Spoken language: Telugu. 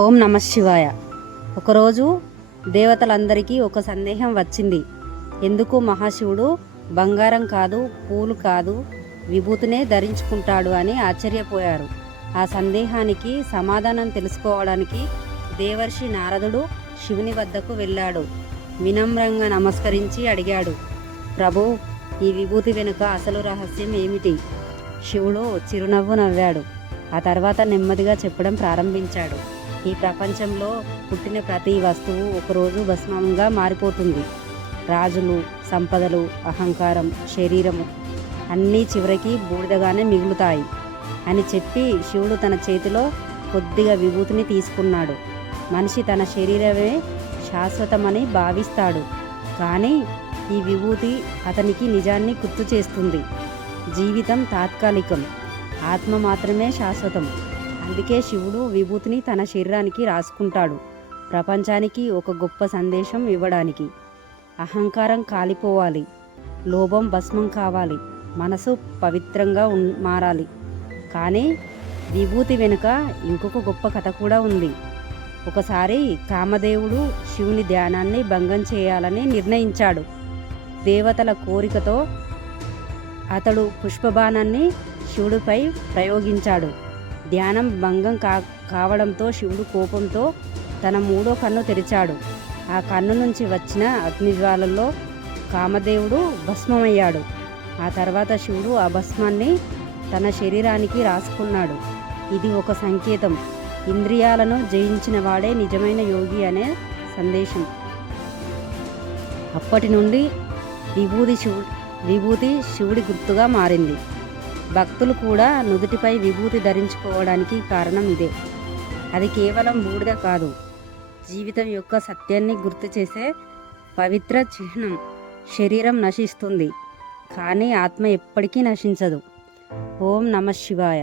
ఓం నమ శివాయ. ఒకరోజు దేవతలందరికీ ఒక సందేహం వచ్చింది. ఎందుకు మహాశివుడు బంగారం కాదు, పూలు కాదు, విభూతినే ధరించుకుంటాడు అని ఆశ్చర్యపోయారు. ఆ సందేహానికి సమాధానం తెలుసుకోవడానికి దేవర్షి నారదుడు శివుని వద్దకు వెళ్ళాడు. వినమ్రంగా నమస్కరించి అడిగాడు, ప్రభు, ఈ విభూతి వెనుక అసలు రహస్యం ఏమిటి? శివుడు చిరునవ్వు నవ్వాడు. ఆ తర్వాత నెమ్మదిగా చెప్పడం ప్రారంభించాడు. ఈ ప్రపంచంలో పుట్టిన ప్రతి వస్తువు ఒకరోజు భస్మంగా మారిపోతుంది. రాజులు, సంపదలు, అహంకారం, శరీరము అన్నీ చివరికి బూడిదగానే మిగులుతాయి అని చెప్పి శివుడు తన చేతిలో కొద్దిగా విభూతిని తీసుకున్నాడు. మనిషి తన శరీరమే శాశ్వతమని భావిస్తాడు, కానీ ఈ విభూతి అతనికి నిజాన్ని గుర్తు చేస్తుంది. జీవితం తాత్కాలికం, ఆత్మ మాత్రమే శాశ్వతం. అందుకే శివుడు విభూతిని తన శరీరానికి రాసుకుంటాడు, ప్రపంచానికి ఒక గొప్ప సందేశం ఇవ్వడానికి. అహంకారం కాలిపోవాలి, లోభం భస్మం కావాలి, మనసు పవిత్రంగా మారాలి. కానీ విభూతి వెనుక ఇంకొక గొప్ప కథ కూడా ఉంది. ఒకసారి కామదేవుడు శివుని ధ్యానాన్ని భంగం చేయాలని నిర్ణయించాడు. దేవతల కోరికతో అతడు పుష్పబాణాన్ని శివుడిపై ప్రయోగించాడు. ధ్యానం భంగం కావడంతో శివుడు కోపంతో తన మూడో కన్ను తెరిచాడు. ఆ కన్ను నుంచి వచ్చిన అగ్నిజ్వాలల్లో కామదేవుడు భస్మమయ్యాడు. ఆ తర్వాత శివుడు ఆ భస్మాన్ని తన శరీరానికి రాసుకున్నాడు. ఇది ఒక సంకేతం, ఇంద్రియాలను జయించిన వాడే నిజమైన యోగి అనే సందేశం. అప్పటి నుండి విభూతి శివుడి గుర్తుగా మారింది. భక్తులు కూడా నుదుటిపై విభూతి ధరించుకోవడానికి కారణం ఇదే. అది కేవలం బూడిద కాదు, జీవితం యొక్క సత్యాన్ని గుర్తు చేసే పవిత్ర చిహ్నం. శరీరం నశిస్తుంది, కానీ ఆత్మ ఎప్పటికీ నశించదు. ఓం నమ శివాయ.